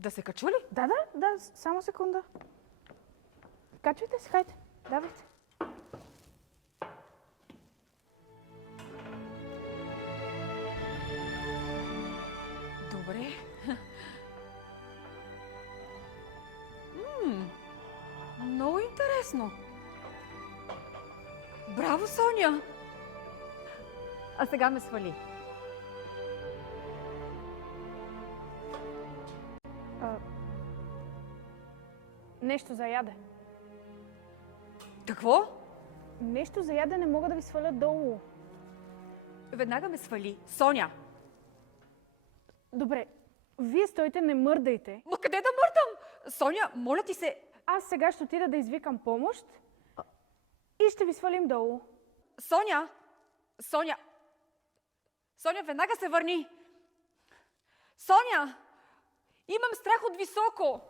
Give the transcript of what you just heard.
Да се качу ли? Да, само секунда. Качвайте се, хайде, давайте. Добре. Много интересно. Браво, Соня! А сега ме свали. Нещо за яде. Какво? Нещо за яде, не мога да ви сваля долу. Веднага ме свали. Соня! Добре, вие стойте, не мърдайте. Ма къде да мърдам? Соня, моля ти се. Аз сега ще отида да извикам помощ и ще ви свалим долу. Соня! Соня! Соня, веднага се върни! Соня! Имам страх от високо!